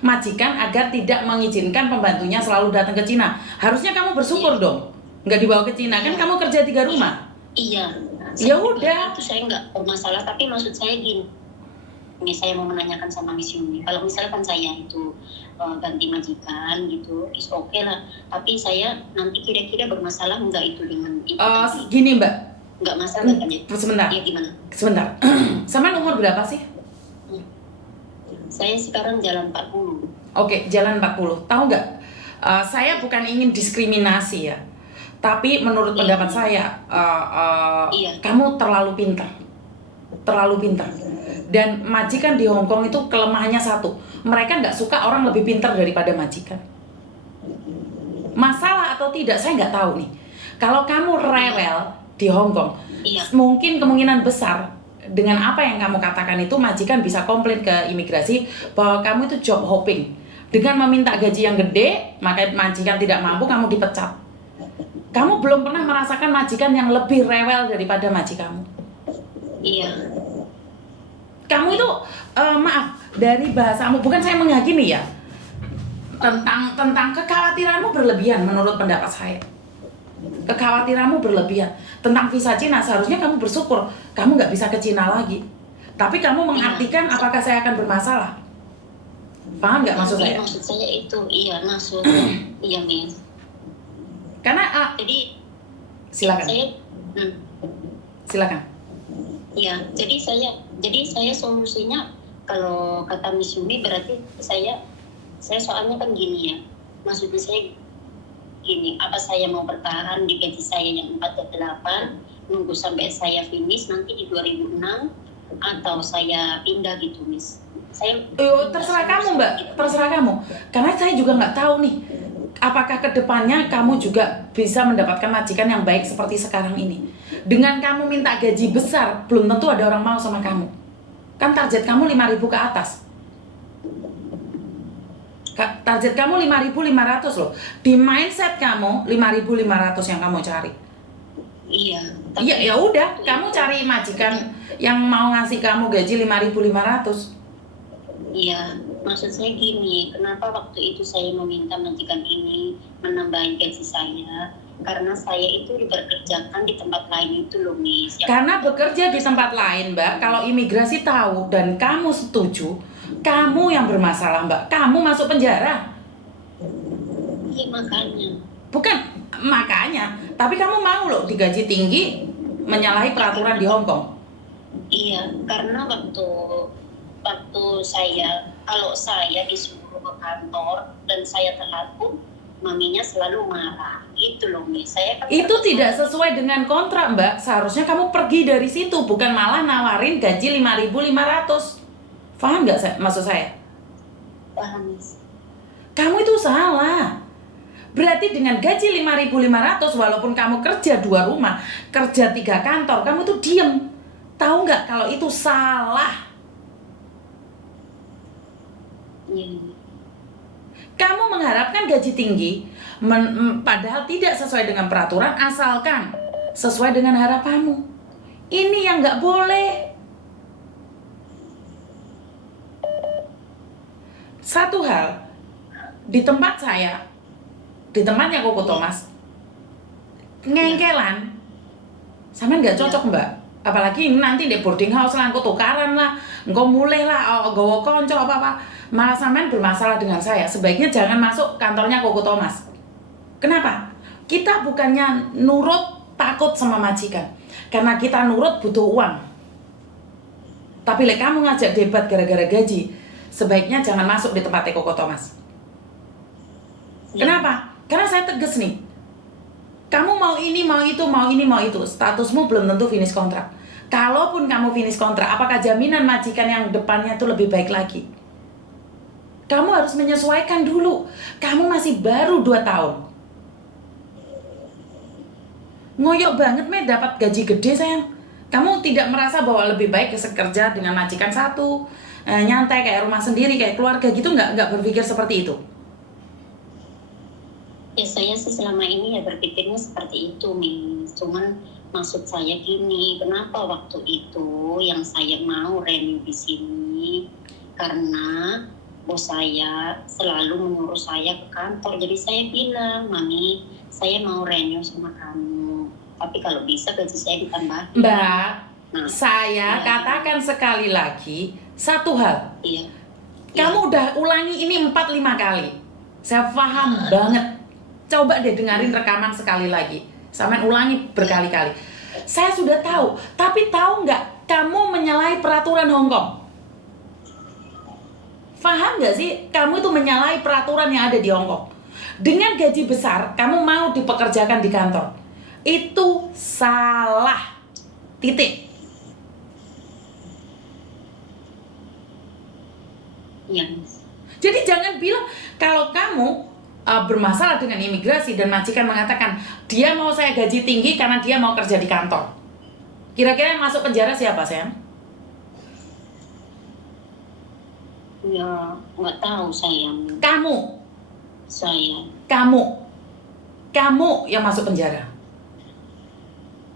majikan agar tidak mengizinkan pembantunya selalu datang ke Cina. Harusnya kamu bersyukur dong, nggak dibawa ke Cina, kan kamu kerja 3 rumah. Iya. Ya udah. Itu saya nggak bermasalah, tapi maksud saya gini, saya mau menanyakan sama Miss Yuni, kalau misalkan saya itu ganti majikan gitu, is okay lah. Tapi saya nanti kira-kira bermasalah nggak itu dengan itu? Gini Mbak. Nggak masalah kan ya? Sebentar. Iya gimana? Sebentar. Sama umur berapa sih? Saya sekarang jalan 40. Oke, jalan 40. Tahu nggak? Saya bukan ingin diskriminasi ya. Tapi menurut pendapat saya, kamu terlalu pintar. Terlalu pintar. Dan majikan di Hong Kong itu kelemahannya satu, mereka nggak suka orang lebih pintar daripada majikan. Masalah atau tidak saya nggak tahu nih. Kalau kamu rewel di Hong Kong, mungkin kemungkinan besar dengan apa yang kamu katakan itu majikan bisa komplain ke imigrasi bahwa kamu itu job hopping. Dengan meminta gaji yang gede, maka majikan tidak mampu, kamu dipecat. Kamu belum pernah merasakan majikan yang lebih rewel daripada majikanmu. Iya. Kamu itu maaf dari bahasamu, bukan saya menghakimi ya, tentang kekhawatiranmu berlebihan menurut pendapat saya. Kekhawatiranmu berlebihan tentang visa Cina. Seharusnya kamu bersyukur kamu nggak bisa ke Cina lagi. Tapi kamu mengartikan apakah saya akan bermasalah? Paham nggak maksud saya? Maksud saya itu masuk. Iya Miss. Karena jadi silakan. Silakan. Iya, jadi saya solusinya kalau kata Miss Yumi berarti saya soalnya kan gini ya. Maksudnya saya gini, apa saya mau bertahan di gaji saya yang 48, nunggu sampai saya finish nanti di 2006, atau saya pindah gitu Miss. Terserah kamu Mbak, terserah kamu. Karena saya juga nggak tahu nih, apakah kedepannya kamu juga bisa mendapatkan majikan yang baik seperti sekarang ini. Dengan kamu minta gaji besar, belum tentu ada orang mau sama kamu. Kan target kamu 5.000 ke atas. Target kamu 5.500 loh. Di mindset kamu 5.500 yang kamu cari. Iya. Iya, ya udah, kamu cari majikan yang mau ngasih kamu gaji 5.500. Iya, maksud saya gini, kenapa waktu itu saya meminta majikan ini menambahin gaji saya? Karena saya itu dipekerjakan di tempat lain itu loh Miss. Karena bekerja di tempat lain Mbak, kalau imigrasi tahu dan kamu setuju, kamu yang bermasalah Mbak, kamu masuk penjara. Iya makanya. Bukan makanya, tapi kamu mau loh digaji tinggi menyalahi peraturan di Hong Kong. Iya, karena waktu kalau saya disuruh ke kantor dan saya telat pun maminya selalu marah gitu loh Miss. Itu tidak sesuai dengan kontrak Mbak. Seharusnya kamu pergi dari situ, bukan malah nawarin gaji 5.500. Paham nggak maksud saya? Paham Miss. Kamu itu salah. Berarti dengan gaji 5.500 walaupun kamu kerja 2 rumah, kerja 3 kantor, kamu tuh diem. Tahu nggak kalau itu salah? Kamu mengharapkan gaji tinggi, padahal tidak sesuai dengan peraturan, asalkan sesuai dengan harapanmu. Ini yang nggak boleh. Satu hal, di tempat saya, di tempatnya Koko Thomas, ngengkelan, sama nggak cocok Mbak. Apalagi nanti di boarding house lah, engkau tukaran lah, engkau mulai lah, gawa konco apa-apa, malah sampean bermasalah dengan saya. Sebaiknya jangan masuk kantornya Koko Thomas. Kenapa? Kita bukannya nurut takut sama majikan, karena kita nurut butuh uang. Tapi kamu ngajak debat gara-gara gaji, sebaiknya jangan masuk di tempatnya Koko Thomas. Kenapa? Karena saya tegas nih. Kamu mau ini, mau itu, mau ini, mau itu. Statusmu belum tentu finish kontrak. Kalaupun kamu finish kontrak, apakah jaminan majikan yang depannya itu lebih baik lagi? Kamu harus menyesuaikan dulu. Kamu masih baru 2 tahun. Ngoyok banget dapat gaji gede sayang. Kamu tidak merasa bahwa lebih baik kerja dengan majikan satu, nyantai kayak rumah sendiri, kayak keluarga gitu, nggak berpikir seperti itu? Ya saya sih selama ini ya berpikirnya seperti itu Miss. Cuman maksud saya gini, kenapa waktu itu yang saya mau renew di sini? Karena bos saya selalu menyuruh saya ke kantor. Jadi saya bilang, Mami, saya mau renew sama kamu. Tapi kalau bisa gaji saya ditambahin. Mbak, Nah, saya iya. katakan sekali lagi satu hal. Iya. Kamu udah ulangi ini 4-5 kali. Saya paham banget. Coba deh dengerin rekaman sekali lagi. Sampai ulangi berkali-kali. Saya sudah tahu, tapi tahu nggak kamu menyalahi peraturan Hong Kong? Paham nggak sih? Kamu itu menyalahi peraturan yang ada di Hong Kong. Dengan gaji besar, kamu mau dipekerjakan di kantor. Itu salah. Titik. Iya, Miss. Jadi jangan bilang kalau kamu bermasalah dengan imigrasi dan majikan mengatakan dia mau saya gaji tinggi karena dia mau kerja di kantor. Kira-kira yang masuk penjara siapa, sayang? Ya, nggak tahu saya. Kamu. Saya. Kamu yang masuk penjara.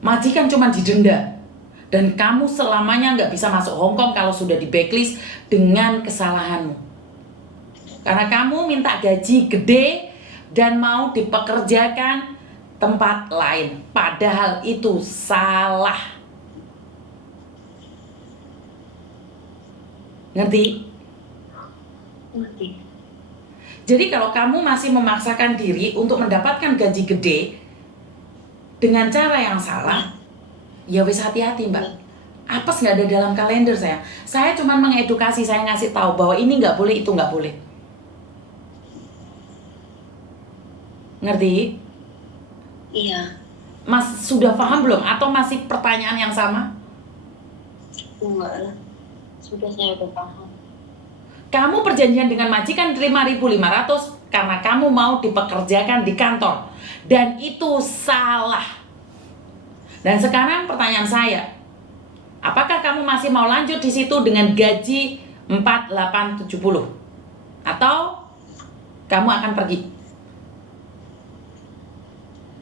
Majikan cuma didenda. Dan kamu selamanya nggak bisa masuk Hong Kong kalau sudah di blacklist dengan kesalahanmu. Karena kamu minta gaji gede dan mau dipekerjakan tempat lain. Padahal itu salah. Ngerti? Ngerti. Jadi kalau kamu masih memaksakan diri untuk mendapatkan gaji gede dengan cara yang salah, ya wis hati-hati, Mbak. Apes nggak ada dalam kalender saya. Saya cuma mengedukasi, saya ngasih tahu bahwa ini nggak boleh, itu nggak boleh. Ngerti? Iya. Mas sudah paham belum? Atau masih pertanyaan yang sama? Enggak lah. Sudah saya udah paham. Kamu perjanjian dengan majikan 5.500 karena kamu mau dipekerjakan di kantor. Dan itu salah. Dan sekarang pertanyaan saya, apakah kamu masih mau lanjut di situ dengan gaji 4.870? Atau kamu akan pergi?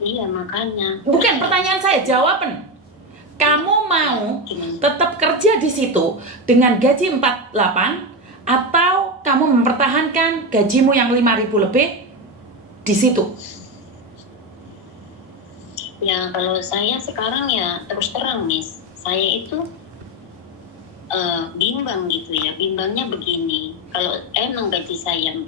Iya, makanya. Bukan pertanyaan saya, jawaban. Kamu mau tetap kerja di situ dengan gaji 48 atau kamu mempertahankan gajimu yang 5.000 lebih di situ? Ya, kalau saya sekarang ya terus terang, Miss. Saya itu bimbang gitu ya. Bimbangnya begini. Kalau emang gaji saya 48,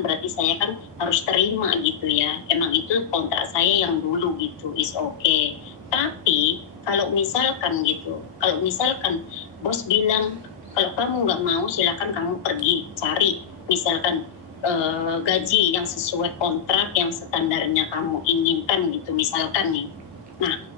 berarti saya kan harus terima gitu ya. Emang itu kontrak saya yang dulu gitu, is okay. Tapi kalau misalkan gitu, kalau misalkan bos bilang kalau kamu nggak mau silakan kamu pergi cari misalkan gaji yang sesuai kontrak yang standarnya kamu inginkan gitu misalkan nih. Nah,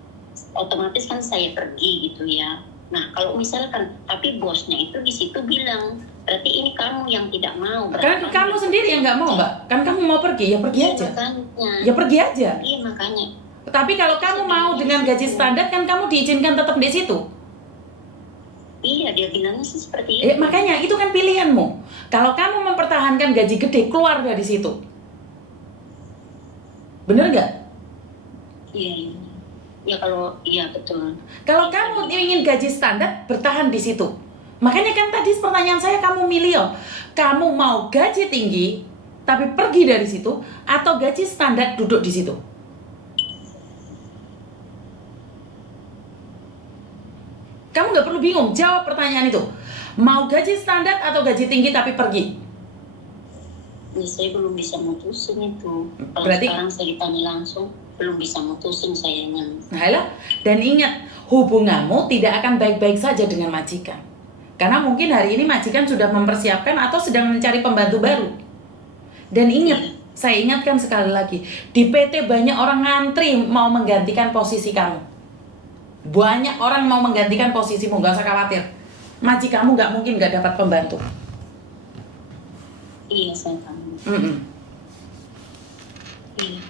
otomatis kan saya pergi gitu ya. Nah, kalau misalkan tapi bosnya itu di situ bilang berarti ini kamu yang tidak mau. Kan kamu sendiri yang nggak mau, Mbak. Kan kamu mau pergi, ya pergi aja. Makanya. Ya pergi aja. Iya, makanya. Tapi kalau kamu mau dengan gaji standar kan kamu diizinkan tetap di situ. Iya, dia bilangnya sih seperti itu. Makanya itu kan pilihanmu. Kalau kamu mempertahankan gaji gede, keluar dari situ. Bener nggak? Iya, iya. Ya kalau iya betul. Kalau kamu ingin gaji standar, bertahan di situ. Makanya kan tadi pertanyaan saya kamu milih, kamu mau gaji tinggi tapi pergi dari situ atau gaji standar duduk di situ? Kamu nggak perlu bingung, jawab pertanyaan itu. Mau gaji standar atau gaji tinggi tapi pergi? Ya, saya belum bisa mutusin itu. Kalau Berarti sekarang saya ditanya langsung, belum bisa mutusin sayanya. Nah, dan ingat, hubunganmu tidak akan baik-baik saja dengan majikan. Karena mungkin hari ini majikan sudah mempersiapkan atau sedang mencari pembantu baru. Dan ingat, saya ingatkan sekali lagi, di PT banyak orang ngantri mau menggantikan posisi kamu. Banyak orang mau menggantikan posisimu, gak usah khawatir. Majikanmu gak mungkin gak dapat pembantu. Iya, saya tahu. Iya.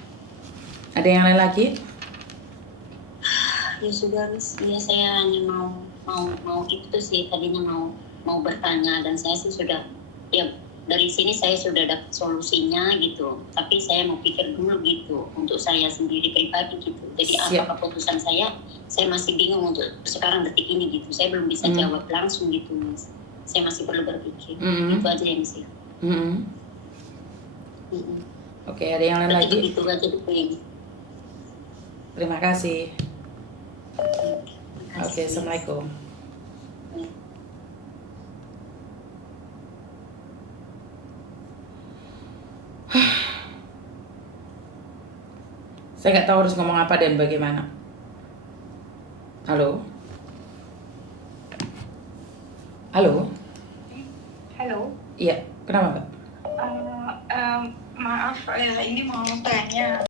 Ada yang lain lagi? Ya sudah, Miss. Ya saya hanya mau itu sih tadinya mau bertanya dan saya sih sudah ya dari sini saya sudah dapat solusinya gitu. Tapi saya mau pikir dulu gitu untuk saya sendiri pribadi gitu. Jadi apa keputusan saya masih bingung untuk sekarang detik ini gitu. Saya belum bisa jawab langsung gitu, Miss. Saya masih perlu berpikir. Itu aja yang sih. Mm-mm. Oke, ada yang lain lagi? Begitu aja dulu. Terima kasih. Terima Oke, kasih. assalamualaikum. Saya nggak tahu harus ngomong apa dan bagaimana. Halo? Halo? Halo, Iya, kenapa Mbak? maaf, ini mau tanya.